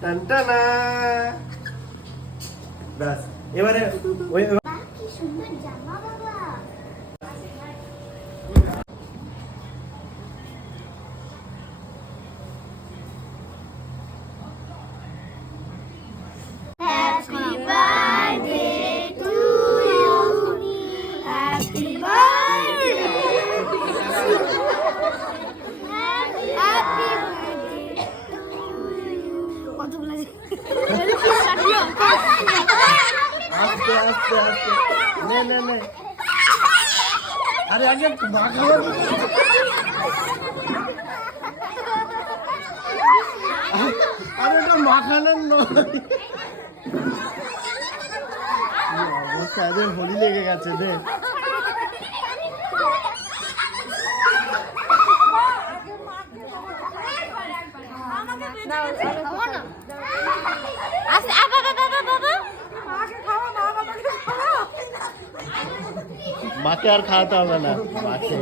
টানটানা ব্যাস এবারে ওই কি সুন্দর জামা বাবা। Happy birthday to you. Happy birthday. Happy birthday to you. কতগুলো আস্তে আস্তে আস্তে নে নে নে আরে আগে মাখাবো আরে এটা মাখানোর নয় অবস্থা এদের হোলি লেগে গেছে রে মাকে আর খাওয়াতে হবে না মাকে